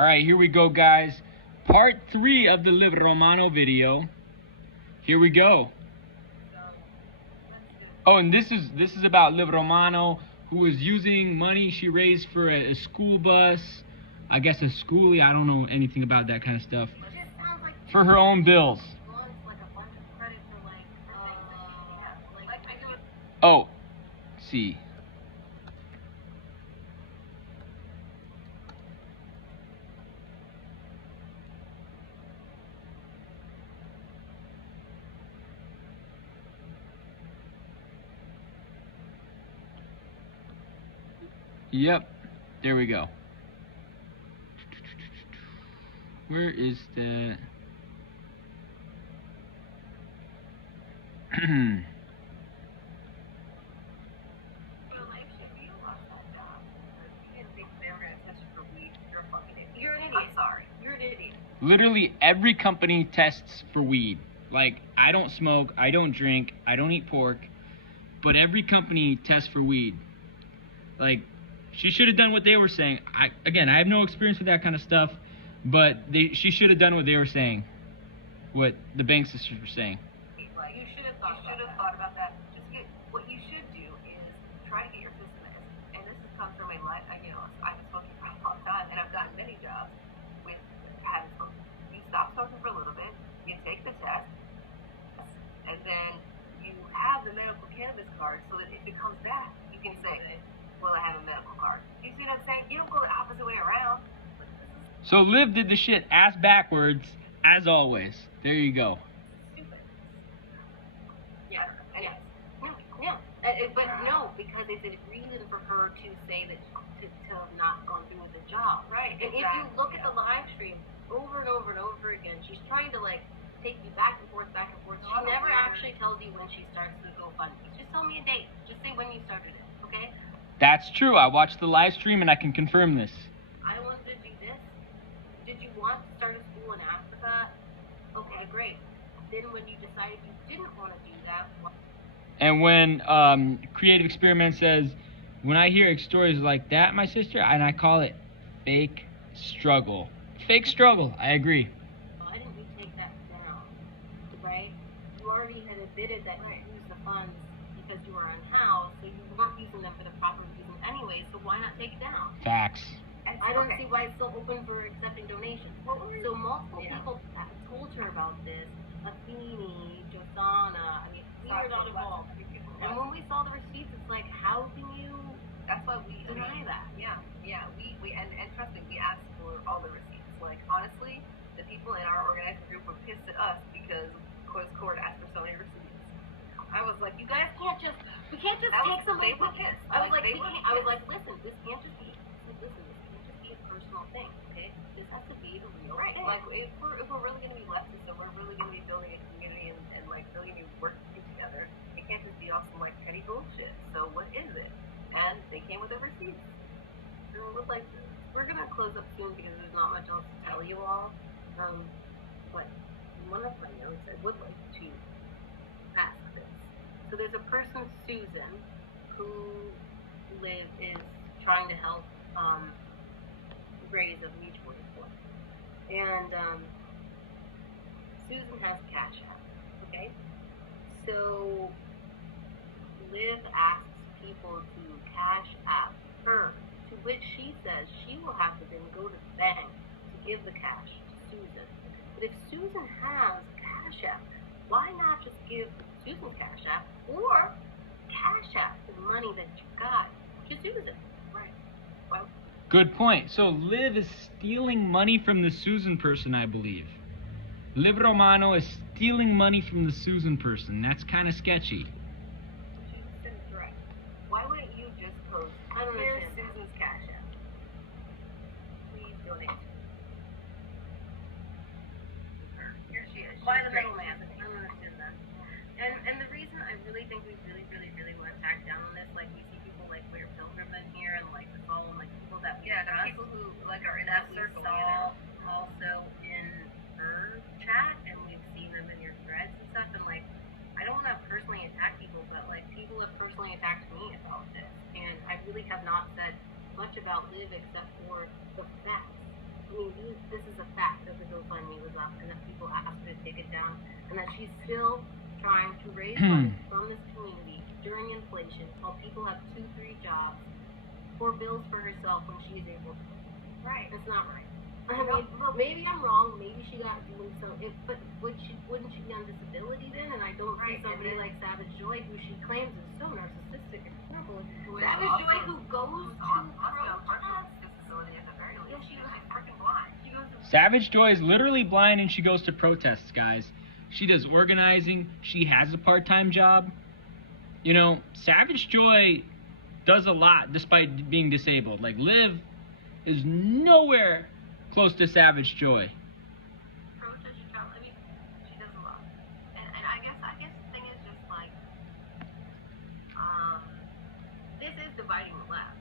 Alright, here we go, guys. Part 3 of the Liv Romano video. Here we go. Oh, and this is about Liv Romano, who was using money she raised for a school bus. I guess a schoolie, I don't know anything about that kind of stuff. For her own bills. Oh, see. Yep, there we go. Where is that? You're an idiot. I'm sorry. You're an idiot. Literally every company tests for weed. Like, I don't smoke, I don't drink, I don't eat pork, but every company tests for weed. Like, she should have done what they were saying. I have no experience with that kind of stuff, but she should have done what they were saying. What the bank sisters were saying. You should have thought about that. What you should do is try to get your system and this has come through my life. I've been smoking for a long time, and I've gotten many jobs with having smoking. You stop smoking for a little bit, you take the test, and then you have the medical cannabis card so that if it comes back, you can say, well, I have a medical card. You see what I'm saying? You don't go the opposite way around. So Liv did the shit ass backwards, as always. There you go. Stupid. Yeah. But no, because it's a reason for her to say that to have not gone through with the job. Right. And exactly. If you look at the live stream over and over and over again, she's trying to like take you back and forth. She never actually tells you when she starts the GoFundMe. Just tell me a date. Just say when you started it, okay? That's true. I watched the live stream and I can confirm this. I wanted to do this. Did you want to start a school in Africa? Okay, great. Then when you decided you didn't want to do that, and when Creative Experiment says, when I hear stories like that, my sister, and I call it fake struggle. Fake struggle, I agree. Why didn't you take that down? Right? You already had admitted that you used the funds because you were unhoused, so you weren't using them for the proper reason anyway, so why not take it down? Facts. I don't see why it's still open for accepting donations. So multiple people have told her about this. Athene, Josana, we were not involved. And when we saw the receipts, it's like, how can you That's why we deny that? Yeah. We and trust me, we asked for all the receipts. Like, honestly, the people in our organizing group were pissed at us because court asked for so many receipts. I was like, you guys we can't just take somebody. I was like, listen, this can't just be a personal thing, okay? This has to be the real thing. Like, if we're really going to be leftists and we're really going to be building a community and like really be working together, it can't just be all some like petty bullshit. So what is it? And they came with the receipts. So it was like, we're going to close up soon because there's not much else to tell you all. But in one of my notes, I would like to ask this. So there's a person, Susan, who Liv is trying to help raise a mutual support. And Susan has Cash App, okay? So Liv asks people to Cash App her, to which she says she will have to then go to the bank to give the cash to Susan. But if Susan has Cash App, why not just give Susan Cash App or Cash App the money that you got to Susan? Right. Well, good point. So Liv is stealing money from the Susan person, I believe. Liv Romano is stealing money from the Susan person. That's kind of sketchy. Why wouldn't you just post, here's Susan's Cash App. Please donate to her. Here she is. By the middleman. I don't understand that. And the reason I really think we really want to tack down on this, like we see people like We're Pilgriman here and like follow like people that we trust, people who like are in that that we circle. saw also in her chat, and we've seen them in your threads and stuff. And like, I don't want to personally attack people, but like people have personally attacked me about this, and I really have not said much about Liv except for the facts. I mean, up, and that people ask her to take it down, and that she's still trying to raise money from this community during inflation while people have 2-3 jobs or bills for herself when she's able to. Right. It's not right. I mean, maybe I'm wrong. Maybe she got doing some. But wouldn't she be on disability then? And I don't see somebody like Savage Joy, who she claims is so narcissistic and horrible. Savage Joy, who goes to protest. Disability at the very least. She's freaking blind. She goes to Savage Joy is literally blind and she goes to protests, guys. She does organizing. She has a part-time job. You know, Savage Joy does a lot despite being disabled. Like, Liv is nowhere close to Savage Joy. protest your job. I mean, she does a lot. And I guess the thing is just like, this is dividing the left.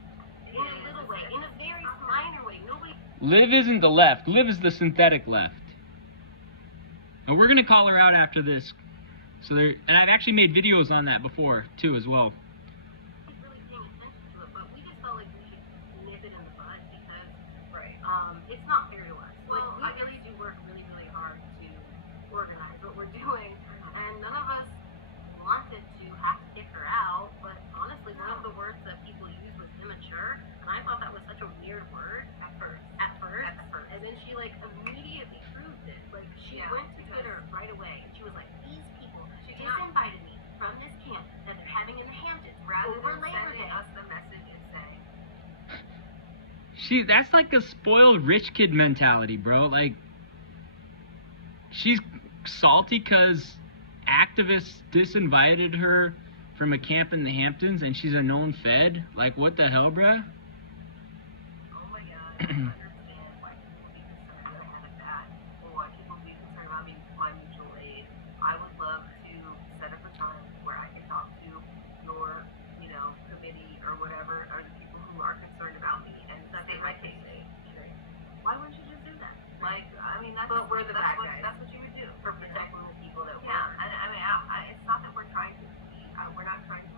In a little way, in a very minor way. Nobody. Liv isn't the left. Liv is the synthetic left. And we're gonna call her out after this. So there, and I've actually made videos on that before too, as well. Really paying attention to it, but we just felt like we should nip it in the bud because it's not fair to us. Like, we really do work really, really hard to organize what we're doing, and none of us wanted to have to kick her out. But honestly, one of the words that people use was immature, and I thought that was such a weird word at first. And then she like immediately proved it. Like, she went to Twitter right away, and she was like, "These people disinvited me from this camp that they're having in the Hamptons over Labor Day." Us the message and saying, That's like a spoiled rich kid mentality, bro. Like, she's salty because activists disinvited her from a camp in the Hamptons and she's a known Fed. Like, what the hell, bruh? oh my god, I don't understand why people be concerned that I had it bad, or why people be concerned about me, my mutual aid. I would love to set up a time where I can talk to your, committee or whatever, or the people who are concerned about me and state my case. Why wouldn't you just do that? Like, I mean, that's what you would do For protecting the people that Yeah, and I mean, it's not that we're trying to we're not trying to,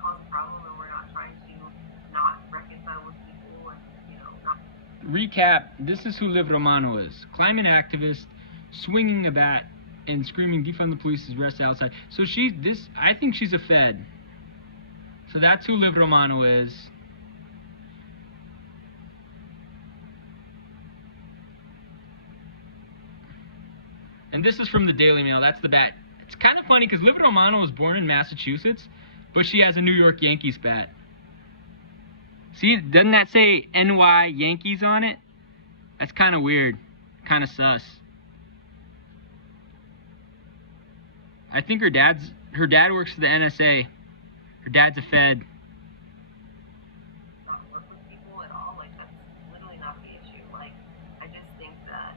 cause a problem, and we're not trying to not reconcile with people, and, not. Recap, this is who Liv Romano is. Climate activist, swinging a bat and screaming, defund the police, is arrested outside. So I think she's a Fed. So that's who Liv Romano is. And this is from the Daily Mail. That's the bat. It's kind of funny because Liv Romano was born in Massachusetts, but she has a New York Yankees bat. See, doesn't that say NY Yankees on it? That's kind of weird. Kind of sus. I think her dad works for the NSA. Her dad's a Fed. Not work with people at all. Like, that's literally not the issue. Like, I just think that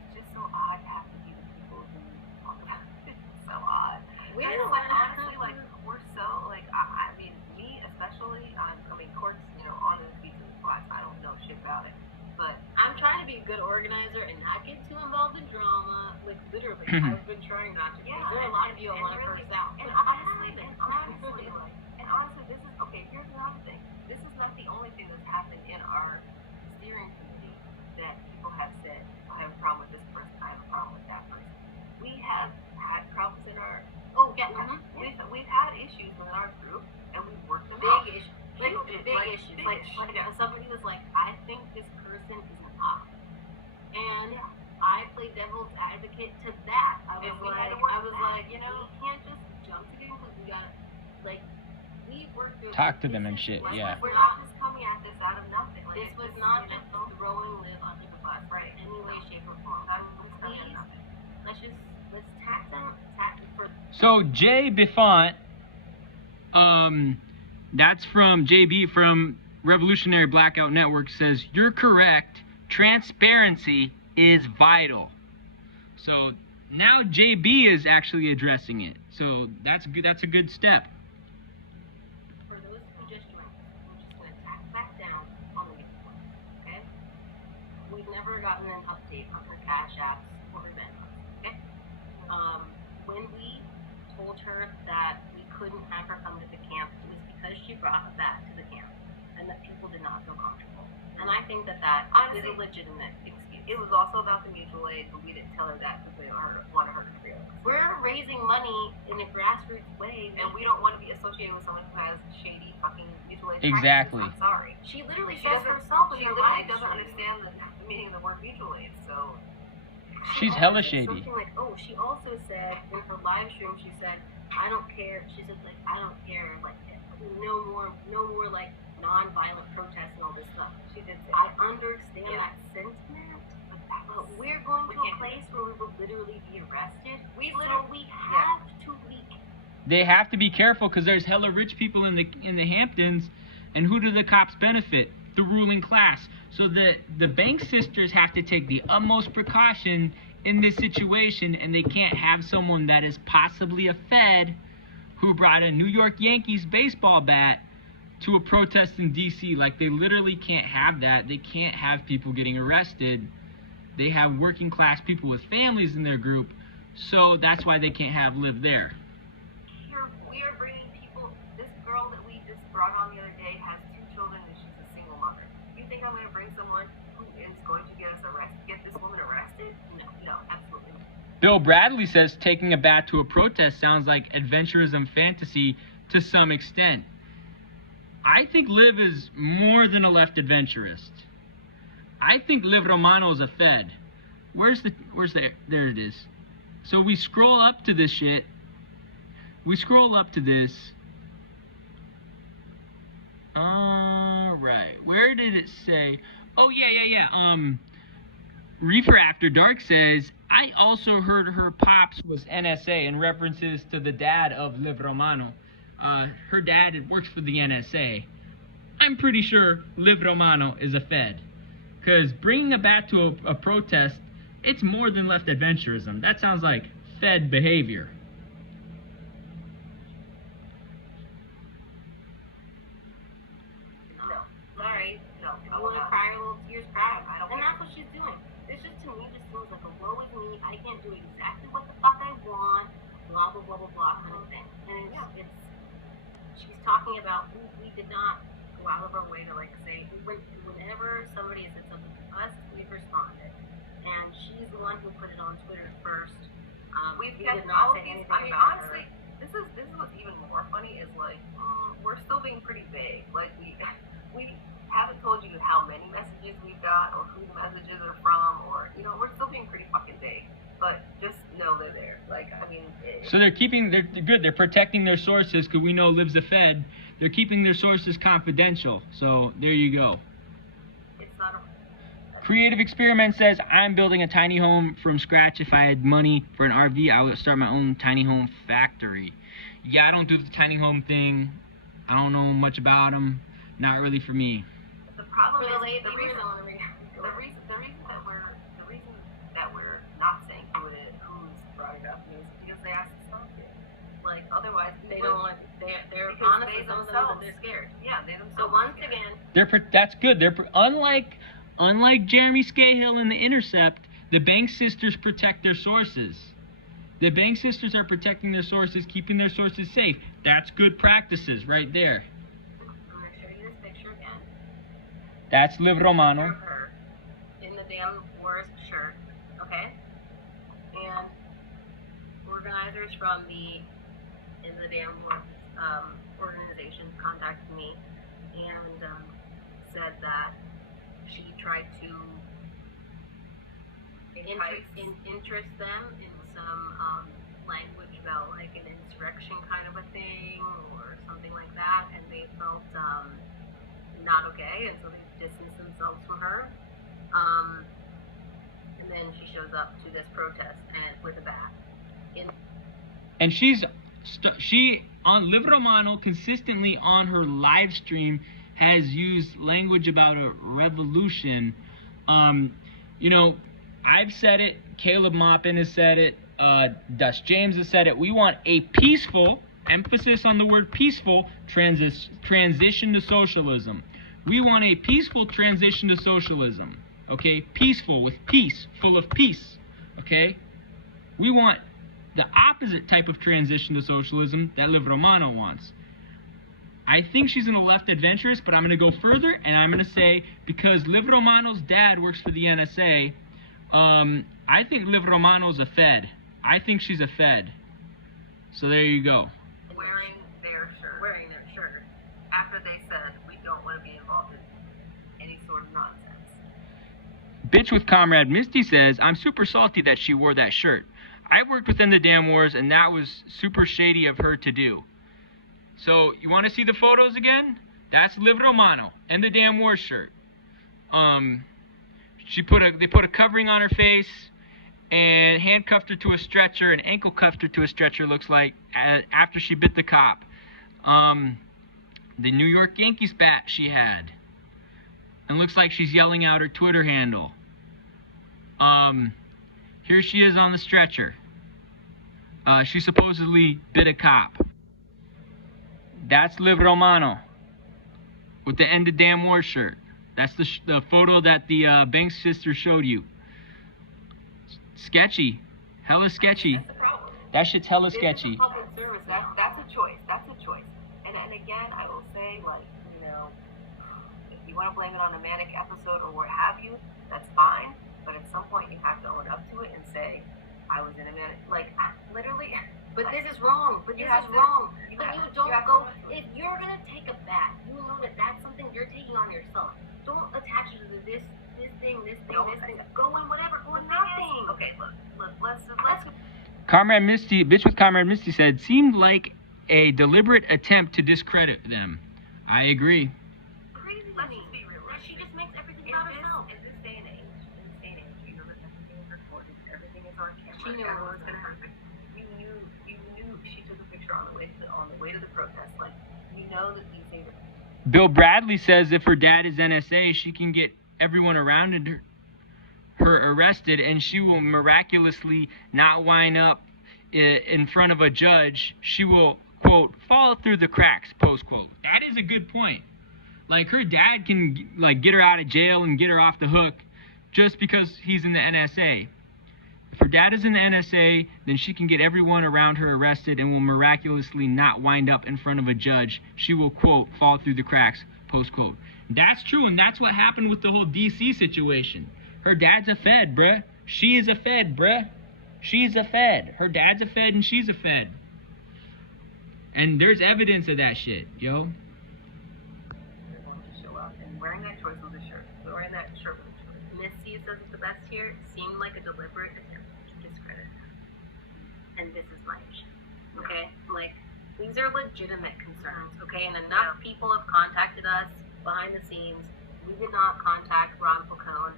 it's just so odd to have to be the people who talk about it. It's so odd. Honestly, like, we're so, like, I mean, me especially, I mean, Court's, on his feet to the class. I don't know shit about it. But I'm trying to be a good organizer and not get too involved in drama. Like, literally, I've been trying not to. Yeah, there are a lot of you I want to really, curse out. And honestly, this is okay. Here's another thing. This is not the only thing that's happened in our steering committee that people have said, "I have a problem with this person. I have a problem with that person." We have had problems in our. We've had issues within our group, and we've worked them out. Big issues. Like somebody was like, "I think this person is an op," and I played devil's advocate to that. I was like, we can't just jump to conclusions. We got, like, we worked through. Talk to them and shit. Yeah. We're not just coming at this out of nothing. Like, this was not just throwing Liv under the bus, right? In any way, shape, or form. Please, let's tack them for. So Jay Biffont, that's from JB from Revolutionary Blackout Network, says, "You're correct. Transparency is vital." So now JB is actually addressing it. So that's good. That's a good step. For those who just joined, we're just going to tack back down on the report, okay? We've never gotten an update on her Cash Apps or her Venmos, okay? When we told her that we couldn't have her come to the camp, it was because she brought a bat to the camp, and that people did not feel comfortable. And I think that that is Honestly, a legitimate excuse. It was also about the mutual aid, but we didn't tell her that because we didn't want to hurt her feelings. We're raising money in a grassroots way, And we don't want to be associated with someone who has shady fucking mutual aid Exactly. practices. I'm sorry. She literally She says doesn't- herself in She her literally live doesn't stream. understand the meaning of the word mutual aid, so... She's also hella said shady. Something like, oh, she also said in her live stream, she said, I don't care. She said, like, I don't care. Like, no more like non-violent protests and all this stuff. She did say I that. understand Yeah. that sentiment, but we're going We to a can't do place where we will literally be arrested. We So literally... we have to be. They have to be careful because there's hella rich people in the Hamptons, and who do the cops benefit? The ruling class. So the Bank sisters have to take the utmost precaution in this situation, and they can't have someone that is possibly a Fed who brought a New York Yankees baseball bat to a protest in DC. Like, they literally can't have that. They can't have people getting arrested. They have working class people with families in their group, so that's why they can't have Liv there. We are bringing people... This girl that we just brought on the other day has 2 children and she's a single mother. You think I'm going to bring someone who is going to get this woman arrested? No, absolutely not. Bill Bradley says taking a bat to a protest sounds like adventurism fantasy to some extent. I think Liv is more than a left adventurist. I think Liv Romano is a Fed. There it is. So we scroll up to this shit. We scroll up to this. Alright. Where did it say? Oh, yeah. Reefer After Dark says, I also heard her pops was NSA in references to the dad of Liv Romano. Her dad works for the NSA. I'm pretty sure Liv Romano is a Fed. Because bringing a bat to a protest, it's more than left adventurism. That sounds like Fed behavior. No. Sorry. No. I want to cry her little tears, cry. I don't And care. that's what she's doing. This just, to me, just feels like a woe is me. I can't do exactly what the fuck I want. Blah, blah, blah, blah, blah kind of thing. And it's she's talking about, we did not go out of our way to, like, say, whenever somebody has said something to us, we've responded. And she's the one who put it on Twitter first. We've We kept did not all say of these... anything I mean, about honestly, her. this is what's even more funny is, like, we're still being pretty vague. Like, we haven't told you how many messages we've got or who the messages are from, or, we're still being pretty fucking vague. But just know they're there. Like, I mean... So they're good. They're protecting their sources because we know Liv's a Fed. They're keeping their sources confidential. So there you go. It's not a... Creative Experiment says, I'm building a tiny home from scratch. If I had money for an RV, I would start my own tiny home factory. Yeah, I don't do the tiny home thing. I don't know much about them. Not really for me. The problem For is the reason that we're not saying who's brought it up is because they asked us not to. Like, otherwise They don't want, they're Because honestly, they some of them, themselves- they're scared. Yeah, they themselves. So once are scared. again, That's good. Unlike Jeremy Scahill in The Intercept, the Bank sisters protect their sources. The Bank sisters are protecting their sources, keeping their sources safe. That's good practices right there. I'm going to show you this picture again. That's Liv Romano. Of her in the damn worst shirt, okay? And organizers from the damn organization contacted me and said that she tried to interest them in some language about like an insurrection kind of a thing or something like that, and they felt not okay, and so they distanced themselves from her. And then she shows up to this protest and with a bat. And Liv Romano consistently on her live stream has used language about a revolution. I've said it, Caleb Maupin has said it, Dust James has said it. We want a peaceful, emphasis on the word peaceful, transition to socialism. We want a peaceful transition to socialism. Okay? Peaceful, with peace, full of peace. Okay? We want the opposite type of transition to socialism that Liv Romano wants. I think she's in the left adventurous, but I'm going to go further, and I'm going to say, because Liv Romano's dad works for the NSA, I think Liv Romano's a Fed. I think she's a Fed. So there you go. Wearing their shirt. After they said, we don't want to be involved in any sort of nonsense. Bitch with Comrade Misty says, I'm super salty that she wore that shirt. I worked within the damn wars, and that was super shady of her to do. So, you want to see the photos again? That's Liv Romano and the damn war shirt. They put a covering on her face and handcuffed her to a stretcher and ankle cuffed her to a stretcher, looks like, after she bit the cop. The New York Yankees bat she had. And looks like she's yelling out her Twitter handle. Here she is on the stretcher. She supposedly bit a cop. That's Liv Romano with the End of Damn War shirt. That's the photo that the Banks sister showed you. Sketchy. Hella sketchy. That's the problem. That shit's hella This sketchy. is a public service. That's a choice. That's a choice. And again, I will say, like, you know, if you want to blame it on a manic episode or what have you, that's fine. But at some point, you have to own up to it and say, I was in a manic, like, literally. But this is wrong. But this is wrong. But you don't go. If you're gonna take a bath, you know that that's something you're taking on yourself. Don't attach it to this thing. Go in whatever. Go in nothing. Okay, look. Let's. Comrade Misty, bitch with Comrade Misty said, seemed like a deliberate attempt to discredit them. I agree. Crazy to Let's me. just be real. She just makes everything about herself. In this day and age, you know that everything is recorded, everything is on camera. She knew it was gonna happen. You knew she took a picture on the way to the protest. Like, you know that these things are. Bill Bradley says if her dad is NSA, she can get everyone around her arrested, and she will miraculously not wind up in front of a judge. She will, quote, fall through the cracks, post quote. That is a good point. Like, her dad can, like, get her out of jail and get her off the hook just because he's in the NSA. If her dad is in the NSA, then she can get everyone around her arrested and will miraculously not wind up in front of a judge. She will, quote, fall through the cracks, post quote. That's true, and that's what happened with the whole DC situation. Her dad's a Fed, bruh. She is a Fed, bruh. She's a Fed. Her dad's a Fed and she's a Fed. And there's evidence of that shit, yo. They're going to show up, and wearing that choice with a shirt. Wearing that shirt with a choice. Misty says it the best here. Seemed like a deliberate attempt to discredit her. And this is my issue. Okay? Like, these are legitimate concerns, okay? And enough people have contacted us behind the scenes. We did not contact Ron Falcone.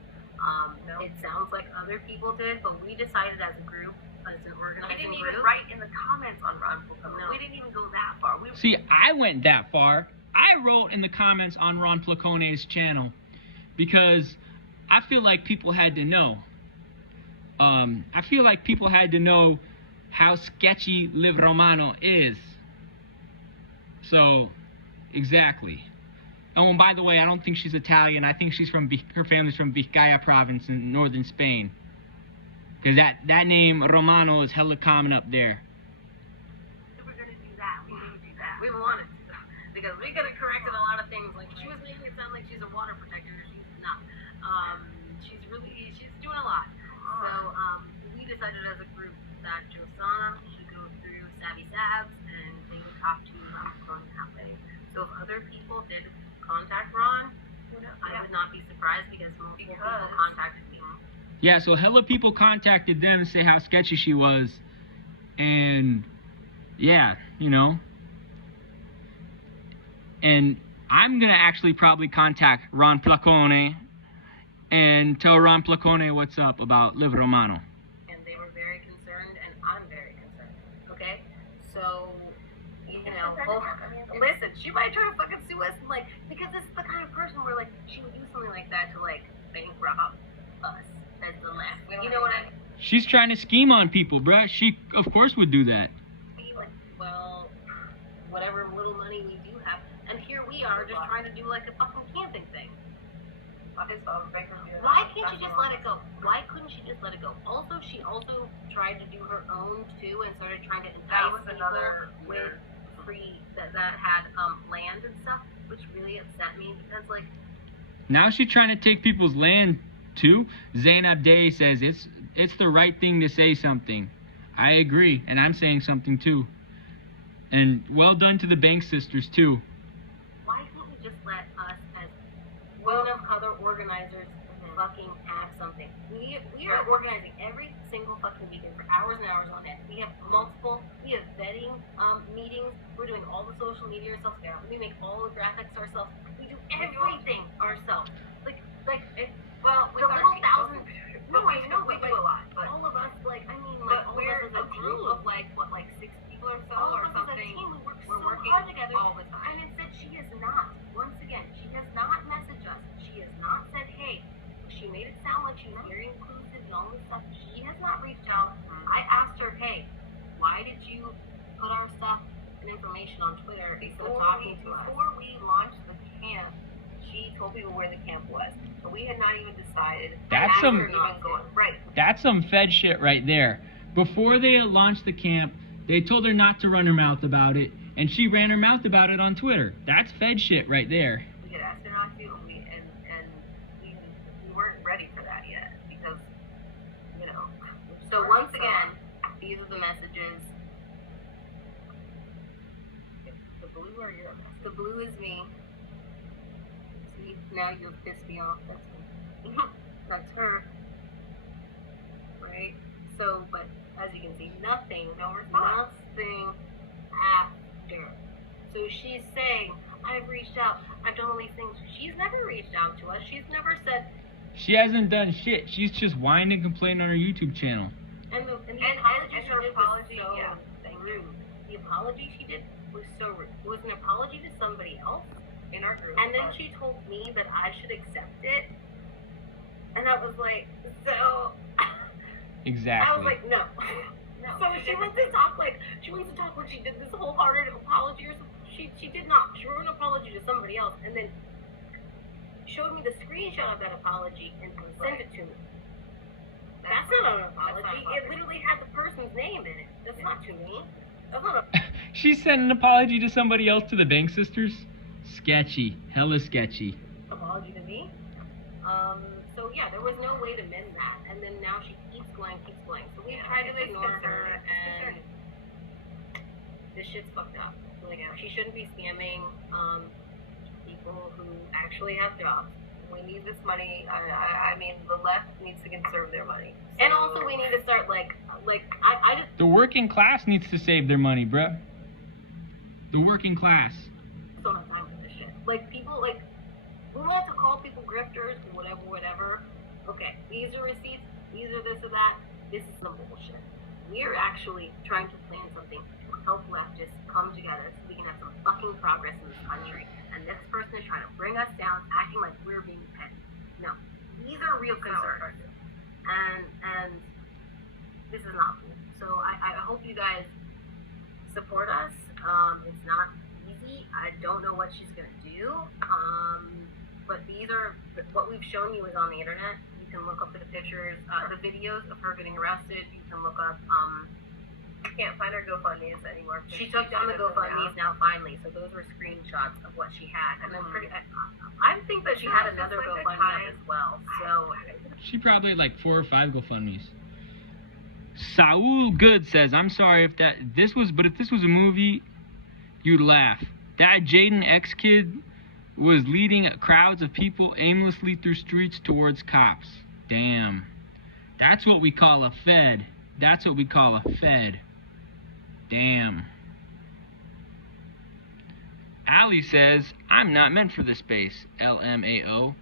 No. It sounds like other people did, but we decided as a group, as an We organizing didn't group. even write in the comments on Ron Falcone. No. We didn't even go that far. See, I went that far. I wrote in the comments on Ron Falcone's channel because I feel like people had to know. I feel like people had to know how sketchy Liv Romano is. So, exactly. Oh, and by the way, I don't think she's Italian. I think she's her family's from Vizcaya province in northern Spain. Because that name, Romano, is hella common up there. If we're going to do that, we need to do that. We wanted to, because we could have corrected a lot of things. Like, she was making it sound like she's a water protector. She's not. She's doing a lot. So, we decided as a group that Josana should go through Savvy Sabs, and they would talk to Ron that way. So if other people did contact Ron, I would not be surprised because multiple people contacted me. Yeah, so hella people contacted them to say how sketchy she was. And, yeah, you know. And I'm going to actually probably contact Ron Falcone and tell Ron Falcone what's up about Liv Romano. And they were very concerned, and I'm very concerned. Okay? So, you know, listen, she might try to fucking sue us, like, because this is the kind of person where, like, she would do something like that to, like, bankrupt us as the left. You know what I mean? She's trying to scheme on people, bruh. She, of course, would do that. Like, well, whatever little money we do have, and here we are just trying to do, like, a fucking camping thing. Why can't she just let it go? Why couldn't she just let it go? Also, she also tried to do her own, too, and started trying to entice people with that had land and stuff, which really upset me because like. Now she's trying to take people's land too. Zainab Day says it's the right thing to say something. I agree, and I'm saying something too. And well done to the Bank sisters too. Why can't you just let us as one of other organizers fucking have something? We are organizing every single fucking meeting for hours and hours on end. We have vetting meetings. We're doing all the social media ourselves. We make all the graphics ourselves. We do everything ourselves. Like well, the little thousand. No, I know we do a lot, but all of us, like, I mean, like, all of us as a group of like 6 people or so, or something. All of us as a team, we work so hard together all the time. And instead, she has not. Once again, she has not messaged us. She has not said, hey. She made it sound like she was very inclusive and all this stuff. She has not reached out. I asked her, hey, why did you put our stuff and information on Twitter instead of talking to us? Before we launched the camp, she told people where the camp was. But we had not even decided. That's some right. That's some Fed shit right there. Before they launched the camp, they told her not to run her mouth about it, and she ran her mouth about it on Twitter. That's Fed shit right there. We had asked her not to, and we weren't ready for that yet because, you know. So once again, these are the messages. The blue or your message? The blue is me. See, now you've pissed me off. That's me. That's her. Right? So, but as you can see, nothing after. So she's saying, I've reached out, I've done all these things. She's never reached out to us. She's never said. She hasn't done shit. She's just whining and complaining on her YouTube channel. And the apology she did was so rude. The apology she did was so rude. It was an apology to somebody else in our group. And then she told me that I should accept it. And I was like, so. Exactly. I was like, no. So she wants to talk like she did this wholehearted apology or something. She did not. She wrote an apology to somebody else and then showed me the screenshot of that apology and sent it to me. That's not an apology. It literally had the person's name in it. That's not to me. That's not a. She sent an apology to somebody else, to the Bank sisters? Sketchy. Hella sketchy. Apology to me? So yeah, there was no way to mend that. And then now she keeps going. So we tried to ignore her, and this shit's fucked up. Like, she shouldn't be scamming people who actually have jobs. We need this money. I mean, the left needs to conserve their money. So, and also, we need to start I just. The working class needs to save their money, bruh. The working class. Don't have time for this shit. Like, people, like, we want to call people grifters or whatever. Okay, these are receipts. These are this or that. This is some bullshit. We're actually trying to plan something to help leftists come together so we can have some fucking progress in this country. And this person is trying to bring us down, acting like we're being petty. No, these are real concerns. And this is not cool. So I hope you guys support us. It's not easy. I don't know what she's gonna do. But these are what we've shown you is on the internet. You can look up the pictures, the videos of her getting arrested. You can look up. You can't find her GoFundMe's anymore. She took down the GoFundMe's now finally. So those were screenshots of what she had, and then I think that she had another GoFundMe as well. So she probably had like 4 or 5 GoFundMe's. Saul Good says, "I'm sorry if this was a movie, you'd laugh. That Jaden X kid was leading crowds of people aimlessly through streets towards cops. Damn. That's what we call a Fed. That's what we call a Fed. Damn." Ali says, "I'm not meant for this space." LMAO.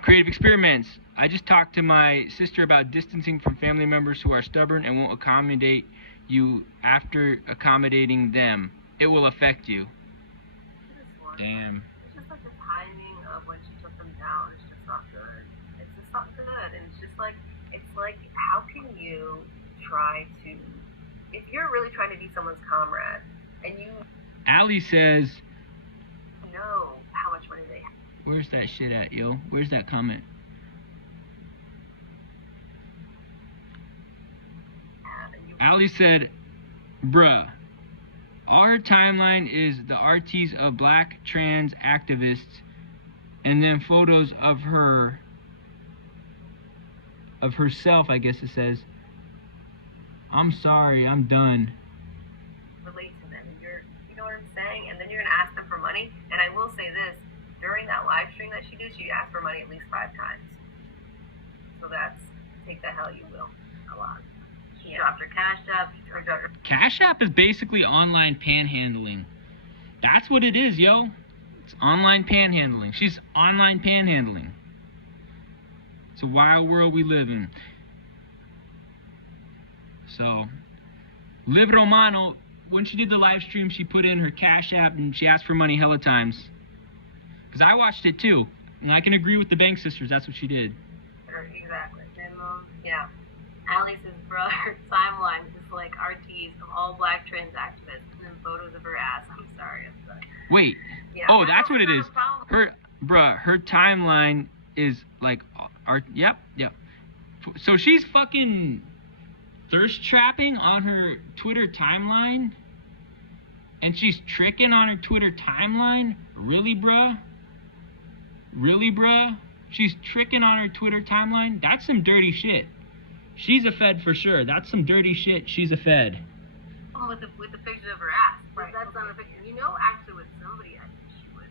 Creative experiments. I just talked to my sister about distancing from family members who are stubborn and won't accommodate you after accommodating them. It will affect you. Damn. It's just like the timing of when she took them down is just not good. It's just not good. And it's like, how can you try to, if you're really trying to be someone's comrade, and you Ali says, know how much money they have. Where's that shit at, yo? Where's that comment? Ali said, "Bruh, All her timeline is the RTs of black trans activists, and then photos of herself, I guess it says. I'm sorry, I'm done. Relate to them, and you know what I'm saying? And then you're gonna ask them for money. And I will say this: during that live stream that she did, she asked for money at least 5 times. So that's, take the hell you will, a lot. She dropped her Cash App. Cash App is basically online panhandling. That's what it is, yo. It's online panhandling. She's online panhandling. It's a wild world we live in. So, Liv Romano, when she did the live stream, she put in her Cash App and she asked for money hella times. Because I watched it too. And I can agree with the Bank Sisters. That's what she did. Exactly. Yeah. Allie says, bro, her timeline is like RTs of all black trans activists and then photos of her ass. I'm sorry. Wait. Yeah. Oh, that's what it is. Her timeline is like yep. So she's fucking thirst trapping on her Twitter timeline, and she's tricking on her Twitter timeline. Really, bruh? She's tricking on her Twitter timeline. That's some dirty shit. She's a fed for sure. That's some dirty shit. She's a fed. Oh, with the picture of her ass. Right. That's on the picture. You know, actually, with somebody, I think she would.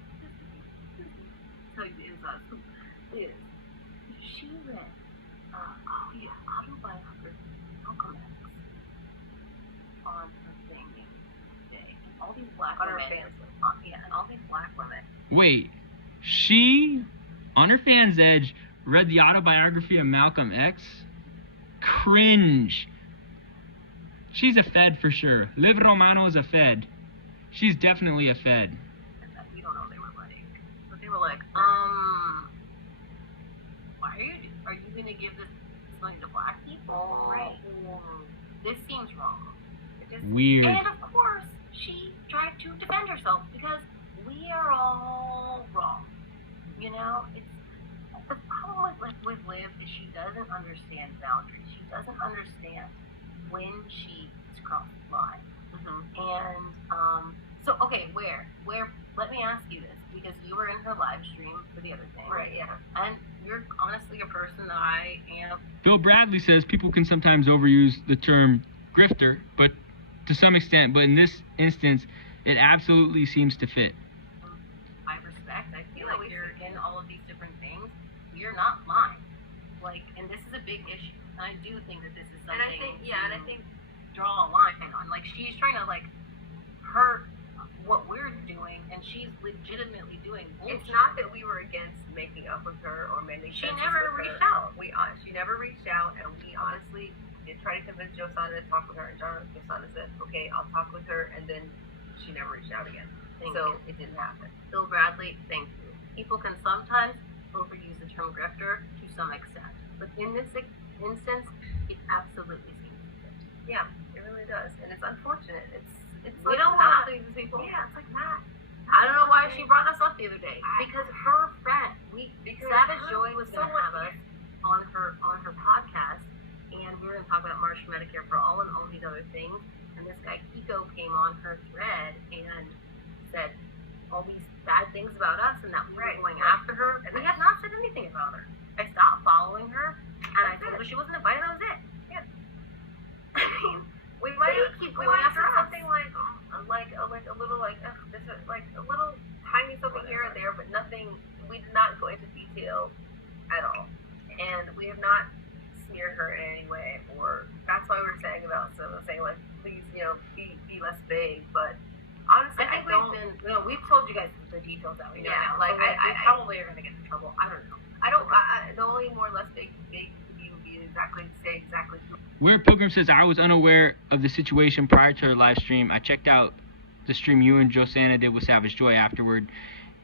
Tell you the inside scoop is she read autobiography Malcolm X on her thing the other day, and all these black On her women. fans. And all these black women. Wait, she, on her Fans Edge, read the autobiography of Malcolm X? Cringe. She's a fed for sure. Liv Romano is a fed. She's definitely a fed. We don't know, they were like, but they were like, why are you gonna give this money to black people? Right. This seems wrong. Weird. And of course, she tried to defend herself because we are all wrong. You know, it's the problem with Liv is she doesn't understand boundaries. She doesn't understand when she has crossed the line. And so okay, where? Let me ask you this, because you were in her live stream for the other thing, Right, yeah. And you're honestly a person that I am. Bill Bradley says people can sometimes overuse the term grifter, but to some extent, but in this instance, it absolutely seems to fit. I respect. I feel like you're in all of these different things. You're not mine. Like, and this is a big issue. And I do think that this is something. And I think draw a line on. Like, she's trying to like hurt what we're doing, and she's legitimately doing bullshit. it's not that we were against making up with her or mending She fences never with reached her. out. She never reached out, and we honestly did try to convince Josana to talk with her, and Josana said, okay, I'll talk with her, and then she never reached out again. Thank So you. it didn't happen. Bill Bradley, thank you. People can sometimes overuse the term grifter to some extent, but in this instance, it absolutely seems to fit. Yeah, it really does, and it's unfortunate. It's We like don't want not, to these people. Yeah, it's like not. I don't know why she brought us up the other day. Because her friend, Because Savage her- Joy was going to have us on her podcast, and we were going to talk about March Medicare for All and all these other things. And this guy Kiko came on her thread and said all these bad things about us, and that we were going after her. And we have not said anything about her. I stopped following her, and I told her she wasn't invited. That was it. Yeah. I mean, We might keep we going might after say us. something like a little this is like a little tiny something here and there, but nothing. We did not go into detail at all, and we have not smeared her in any way. Or that's why we're saying like please be less vague. But honestly, I think we've told you guys the details that we know Yeah, now. like, So, we probably are going to get in trouble. I don't know. The only more or less vague would be exactly say exactly. Where Pilgrim says, I was unaware of the situation prior to her live stream. I checked out the stream you and Josanna did with Savage Joy afterward.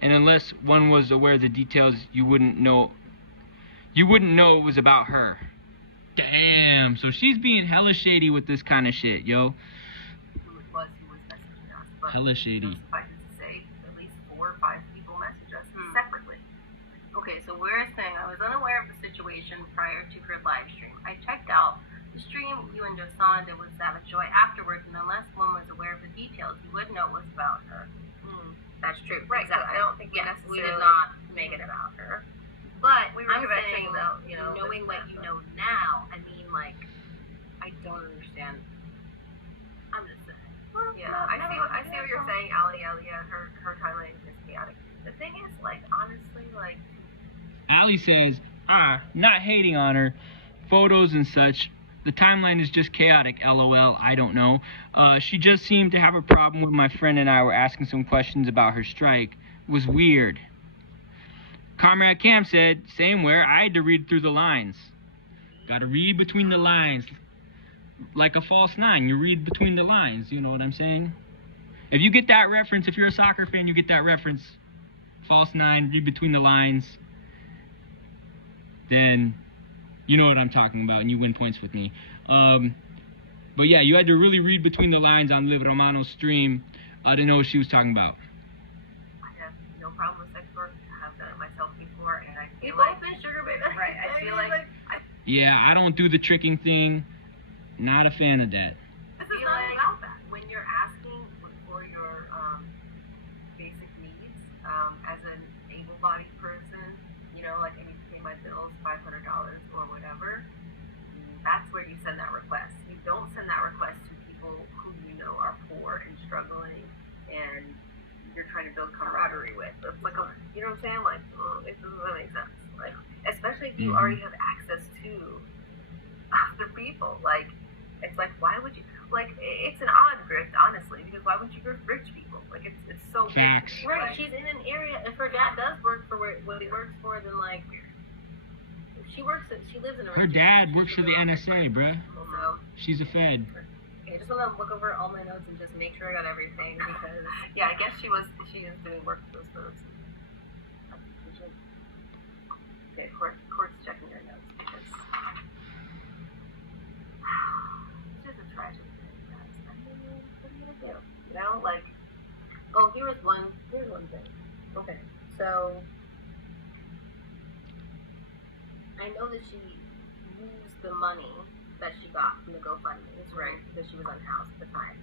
And unless one was aware of the details, you wouldn't know it was about her. Damn, so she's being hella shady with this kind of shit, yo. Who was messaging us, but Hella shady. suffice it to say, at least 4 or 5 people messaged us separately. Okay, so we're saying I was unaware of the situation prior to her live stream. I checked out the stream you and Josan did with Savage Joy afterwards, and unless one was aware of the details, you wouldn't know it was about her. That's true. Right, so Exactly. I don't think we yes, we did necessarily- not make it about her. But We were I'm mentioning saying, about, you know, knowing this what and you that. know now, I mean, like, I don't understand. I'm just saying. Yeah, I see what you're saying, Allie. Yeah, her timeline is just chaotic. The thing is, like, honestly, like, Allie says, not hating on her, photos and such. The timeline is just chaotic, LOL, I don't know. She just seemed to have a problem when my friend and I were asking some questions about her strike. It was weird. Comrade Cam said, same where, I had to read through the lines. Gotta read between the lines. Like a false nine, you read between the lines, you know what I'm saying? If you get that reference, if you're a soccer fan, you get that reference. False nine, read between the lines. Then you know what I'm talking about, and you win points with me. But yeah, you had to really read between the lines on Liv Romano's stream to know what she was talking about. I have no problem with sex work. I've done it myself before, and I feel We've like, both been sugar baby. right, I feel like, Yeah, I don't do the tricking thing. Not a fan of that. This is not about that. When you're asking for your basic needs, as an able-bodied person, you know, like I need to pay my bills, $500 or whatever, that's where you send that request. You don't send that request to people who you know are poor and struggling and you're trying to build camaraderie with. It's like, you know what I'm saying? Like, it doesn't really make sense. Like, especially if you already have access to other people. Like, it's like, why would you, like, it's an odd grift, honestly, because why would you grift rich people? Like, it's so weird. Facts. right, Like, she's in an area. If her dad does work for what he works for, then like she lives in a. Her dad works for the NSA, bruh. So She's a Fed. I just want to look over all my notes and just make sure I got everything because yeah, I guess she is doing work for those folks. Okay, court's checking their notes because it's just a tragic thing, guys. I mean, what are you gonna do? You know, like, here's one thing. Okay, so I know that she used the money that she got from the GoFundMe, right? Because she was unhoused at the time.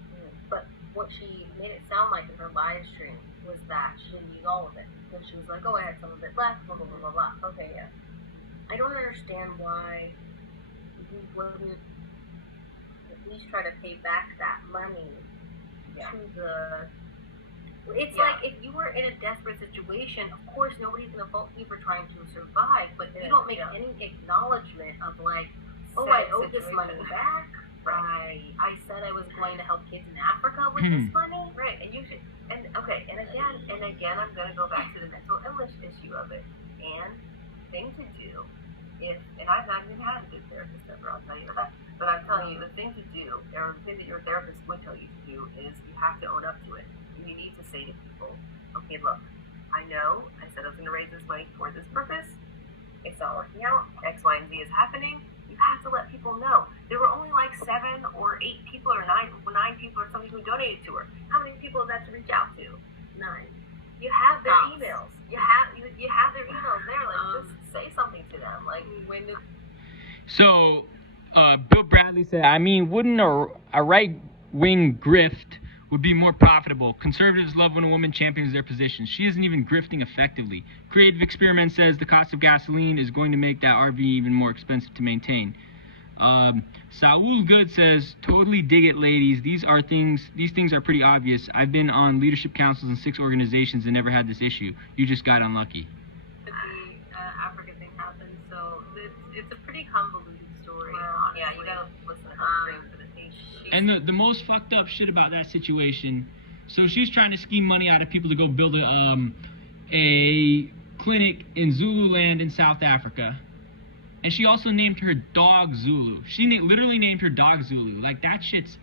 But what she made it sound like in her live stream was that she didn't use all of it. Because she was like, oh, I had some of it left, blah, blah, blah, blah, blah. Okay, yeah. I don't understand why you wouldn't at least try to pay back that money to the... It's like if you were in a desperate situation, of course nobody's going to fault you for trying to survive, but you don't make any acknowledgement of like, oh, I owe this money back. I said I was going to help kids in Africa with this money. right, and you should, and okay, and again, I'm going to go back to the mental illness issue of it. And thing to do, and I've not even had a good therapist ever, I'll tell you that, but I'm telling you, the thing to do, or the thing that your therapist would tell you to do, is you have to own up to it. You need to say to people, okay, look, I know I said I was going to raise this money for this purpose. It's not working out. X, Y, and Z is happening. You have to let people know. There were only like 7 or 8 people or 9 people or something who donated to her. How many people is that to reach out to? 9. You have their Tops. emails. You have their emails there. Like, just say something to them. Like, When did So, Bill Bradley said, I mean, wouldn't a right-wing grift would be more profitable? Conservatives love when a woman champions their position. She isn't even grifting effectively. Creative Experiment says the cost of gasoline is going to make that RV even more expensive to maintain. Saul Good says, totally dig it, ladies. These things are pretty obvious. I've been on leadership councils in 6 organizations and never had this issue. You just got unlucky. the Africa thing happened? So it's a pretty convoluted story. yeah, you gotta listen to her stream for the things. And the most fucked up shit about that situation, so she's trying to scheme money out of people to go build a clinic in Zululand in South Africa. And she also named her dog Zulu. She literally named her dog Zulu. Like, that shit's